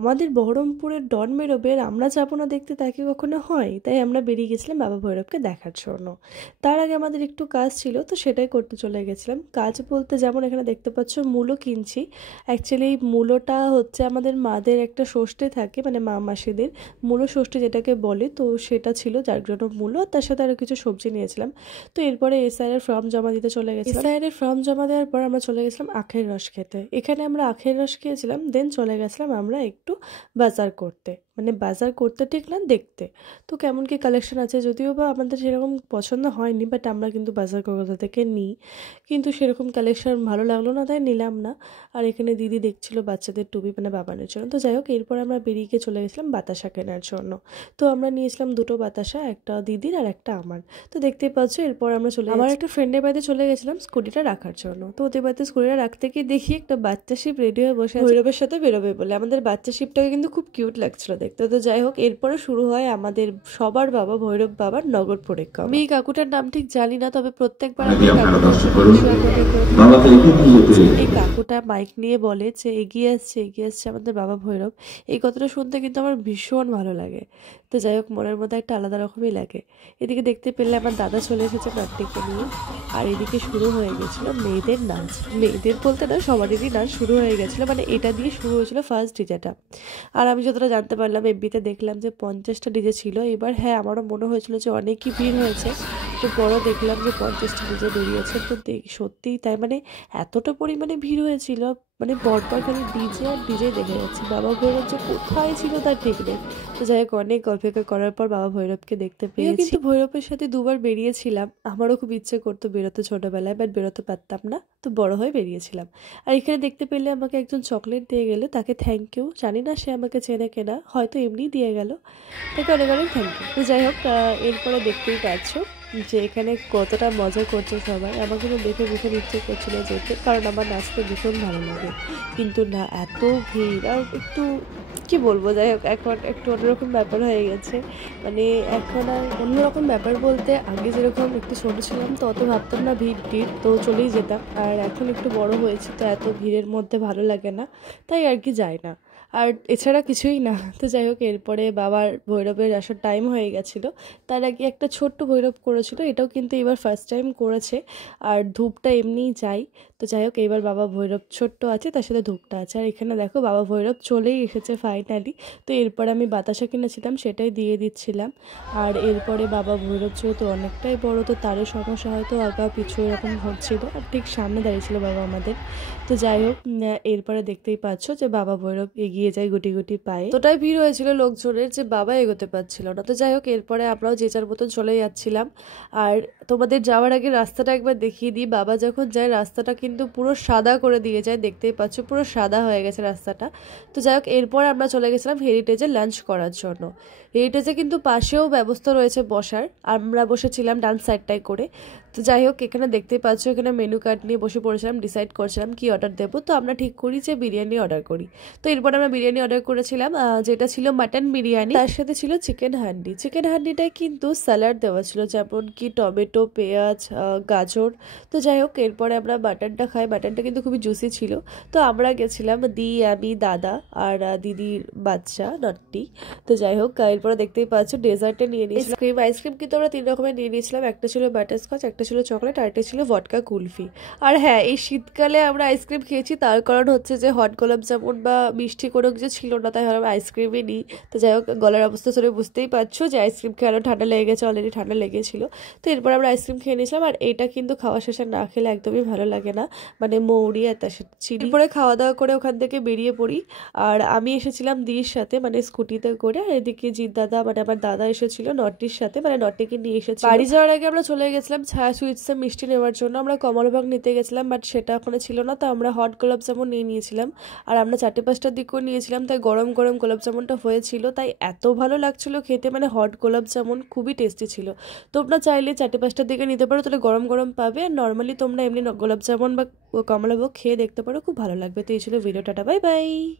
আমাদের বহরমপুরের ডন বেরোবের আমরা যাবো না দেখতে তাকে কখনো হয়, তাই আমরা বেরিয়ে গেছিলাম বাবা ভৈরবকে দেখার জন্য। তার আগে আমাদের একটু কাজ ছিল, তো সেটাই করতে চলে গেছিলাম। কাজ বলতে যেমন এখানে দেখতে পাচ্ছ মূলো কিনছি। অ্যাকচুয়ালি এই মূলোটা হচ্ছে আমাদের মাদের একটা ষষ্ঠী থাকে, মানে মা মাসিদের মূলো ষষ্ঠী যেটাকে বলে, তো সেটা ছিল যার জন্য মূলো, আর তার সাথে আরও কিছু সবজি নিয়েছিলাম। তো এরপরে এসআইয়ের ফর্ম জমা দিতে চলে গেছিলাম। এসআইয়ের ফর্ম জমা দেওয়ার পর আমরা চলে গেছিলাম আখের রস খেতে। এখানে আমরা আখের রস খেয়েছিলাম, দেন চলে গেছিলাম আমরা একটু বাজার করতে, মানে বাজার করতে ঠিক না, দেখতে। তো কেমন কি কালেকশন আছে, যদিও বা আমাদের সেরকম পছন্দ হয়নি, বাট আমরা কিন্তু বাজার কলকাতা থেকে নিই, কিন্তু সেরকম কালেকশন ভালো লাগলো না, তাই নিলাম না। আর এখানে দিদি দেখছিল বাচ্চাদের টুপি, মানে বাবানের জন্য। তো যাই হোক, এরপর আমরা বেরিয়ে গিয়ে চলে গেছিলাম বাতাসা কেনার জন্য। তো আমরা নিয়েছিলাম দুটো বাতাসা, একটা দিদির আর একটা আমার। তো দেখতেই পাচ্ছ, এরপর আমরা আমার একটা ফ্রেন্ডের বাড়িতে চলে গেছিলাম স্কুটিটা রাখার জন্য। তো ওদের বাড়িতে স্কুটিটা রাখতে গিয়ে দেখি একটা বাচ্চা শিপ রেডি হয়ে বসে ভৈরবের সাথে বেরোবে বলে। আমাদের বাচ্চা শিপটাকে কিন্তু খুব কিউট লাগছিল দেখতে। তো যাই হোক, এরপরে শুরু হয় আমাদের সবার বাবা ভৈরব বাবার নগর পরিক্রমা। আমি এই কাকুটার নাম ঠিক জানি না, তবে প্রত্যেকবার এই কাকুটা মাইক নিয়ে বলে যে এগিয়ে আসছে আমাদের বাবা ভৈরব। এই কথাটা শুনতে কিন্তু আমার ভীষণ ভালো লাগে। তো যাই হোক, মনের মধ্যে একটা আলাদা রকমই লাগে। এদিকে দেখতে পেলে আমার দাদা চলে এসেছে নাট্যকে নিয়ে, আর এদিকে শুরু হয়ে গেছিল মেয়েদের নাচ। মেয়েদের বলতে না, সবারই নাচ শুরু হয়ে গেছিলো, মানে এটা দিয়ে শুরু হয়েছিল ফার্স্ট ডিজেটা। আর আমি যতটা জানতে পারলাম, এফবিতে দেখলাম যে 50টা ডিজে ছিল এবার। হ্যাঁ, আমারও মনে হয়েছিল যে অনেকই ভিড় হয়েছে, তো বড় দেখলাম যে 50টা ডিজে বেরিয়েছে। তো সত্যিই তাই, মানে এতটা পরিমাণে ভিড় হয়েছিল, মানে পরপর খালি ডিজে আর ডিজে দেখে যাচ্ছে। বাবা ভৈরব যে কোথায় ছিল তার ঠিক নেই। তো যাই হোক, অনেক অপেক্ষা করার পর বাবা ভৈরবকে দেখতে পেয়েছি। কিন্তু ভৈরবের সাথে দুবার বেরিয়েছিলাম, আমারও খুব ইচ্ছে করতো বেরোতে ছোটবেলায়, বাট বেরোতে পারতাম না, তো বড় হয়ে বেরিয়েছিলাম। আর এখানে দেখতে পেলে আমাকে একজন চকলেট দিয়ে গেলে, তাকে থ্যাংক ইউ। জানি না সে আমাকে চেনে কেনা, হয়তো এমনি দিয়ে গেল, তাকে অনেক অনেক থ্যাংক ইউ। তো যাই হোক, এরপরে দেখতেই পাচ্ছ যে এখানে কতটা মজা করছে সবাই। আমাকে তো দেখে ভীষণ ইচ্ছে করছিল যেতে, কারণ আমার নাচতে ভীষণ ভালো লাগে, কিন্তু না, এত ভিড়। আর একটু কি বলবো, যাই হোক, এখন একটু অন্যরকম ব্যাপার হয়ে গেছে। মানে এখন আর অন্যরকম ব্যাপার বলতে, আগে যেরকম একটু ছোটো ছিলাম তো অত ভাবতাম না ভিড় টিড়, তো চলেই যেতাম। আর এখন একটু বড় হয়েছি, তো এত ভিড়ের মধ্যে ভালো লাগে না, তাই আর কি যাই না। আর এছাড়া কিছুই না। তো যাই হোক, এরপরে বাবার ভৈরবের আসার টাইম হয়ে গেছিলো। তার আগে একটা ছোট্ট ভৈরব করেছিল, এটাও কিন্তু এবার ফার্স্ট টাইম করেছে। আর ধূপটা এমনিই যাই। তো যাই হোক, এবার বাবা ভৈরব ছোট্ট আছে, তার সাথে ধূপটা আছে। আর এখানে দেখো বাবা ভৈরব চলেই এসেছে ফাইনালি। তো এরপর আমি বাতাসা কিনেছিলাম, সেটাই দিয়ে দিচ্ছিলাম। আর এরপরে বাবা ভৈরব যেহেতু অনেকটাই বড়, তো তারও সমস্যা হয়তো আগা পিছু এরকম হচ্ছিল, আর ঠিক সামনে দাঁড়িয়েছিল বাবা আমাদের। তো যাই হোক, এরপরে দেখতেই পাচ্ছ যে বাবা ভৈরব এগিয়ে যায় গুটি গুটি পায়ে। তোটাই ভিড় হয়েছিল লোকজনের যে বাবা এগোতে পারছিল না। তো যাই হোক, এরপরে আমরাও যে যার মতন চলে যাচ্ছিলাম। আর তোমাদের যাওয়ার আগে রাস্তাটা একবার দেখিয়ে দিই। বাবা যখন যায়, রাস্তাটা কিন্তু পুরো সাদা করে দিয়ে যায়, দেখতেই পাচ্ছ পুরো সাদা হয়ে গেছে রাস্তাটা। তো যাই হোক, এরপর আমরা চলে গেছিলাম হেরিটেজে লাঞ্চ করার জন্য। হেরিটেজে কিন্তু পাশেও ব্যবস্থা রয়েছে বসার, আমরা বসেছিলাম ডান সাইডটাই করে। তো যাই হোক, এখানে দেখতেই পাচ্ছ, এখানে মেনু কার্ড নিয়ে বসে পড়েছিলাম, ডিসাইড করছিলাম কি অর্ডার দেবো। তো আমরা ঠিক করি যে বিরিয়ানি অর্ডার করি। তো এরপর আমরা বিরিয়ানি অর্ডার করেছিলাম, যেটা ছিল মাটন বিরিয়ানি, তার সাথে ছিল চিকেন হান্ডি। চিকেন হান্ডিটায় কিন্তু স্যালাড দেওয়া ছিল, যেমন কি টমেটো, পেঁয়াজ, গাজর। তো যাই হোক, এরপরে আমরা মাটনটা খাই। মাটনটা কিন্তু খুবই জুসি ছিল। তো আমরা গেছিলাম আমি, দাদা আর দিদির বাচ্চা নট্টি। তো যাই হোক, এরপরে দেখতেই পাচ্ছ ডেজার্টে নিয়ে নিয়েছিলাম আইসক্রিম কিন্তু আমরা 3 রকমের নিয়ে নিয়েছিলাম। একটা ছিল বাটারস্কচ, একটা ছিল চকলেট, আর একটা ছিল ভডকা কুলফি। আর হ্যাঁ, এই শীতকালে আমরা আইসক্রিম খেয়েছি, তার কারণ হচ্ছে যে হট গোলাপ জামুন বা মিষ্টি কোনো কিছু ছিল না, তাই আমরা আইসক্রিমই নিই। তো যাই হোক, গলার অবস্থা শুনে বুঝতেই পারছো যে আইসক্রিম খেয়ে আরও ঠান্ডা লেগে গেছে, অলরেডি ঠান্ডা লেগেছিল। তো এরপর আমরা আইসক্রিম খেয়ে নিয়েছিলাম। আর এটা কিন্তু খাওয়া শেষে না খেলে একদমই ভালো লাগে না, মানে মৌরি আর তার সাথে চিনি। পরে খাওয়া দাওয়া করে ওখান থেকে বেরিয়ে পড়ি। আর আমি এসেছিলাম দিদির সাথে, মানে স্কুটিতে করে। আর এদিকে জিৎ দাদা, মানে আমার দাদা এসেছিল নট্টির সাথে, মানে নট্টিকে নিয়ে এসেছিল। বাড়ি যাওয়ার আগে আমরা চলে গেছিলাম ছায়া সুইটসে মিষ্টি নেওয়ার জন্য। আমরা কমলবাগ নিতে গেছিলাম, বাট সেটা ওখানে ছিল না, তো আমরা হট গোলাপ জামুন নিয়ে নিয়েছিলাম। আর আমরা 4-5টার দিকেও নিয়েছিলাম, তাই গরম গরম গোলাপ জামুনটা হয়েছিল, তাই এত ভালো লাগছিল খেতে, মানে হট গোলাপ জামুন খুবই টেস্টি ছিল। তোমরা চাইলে 4-5টার দিকে নিতে পারো, তাহলে গরম গরম পাবে। আর নর্মালি তোমরা এমনি গোলাপ জামুন বা কমলাভোগ খেয়ে দেখতে পারো, খুব ভালো লাগবে। তো এই ছিল ভিডিওটা, বাই বাই।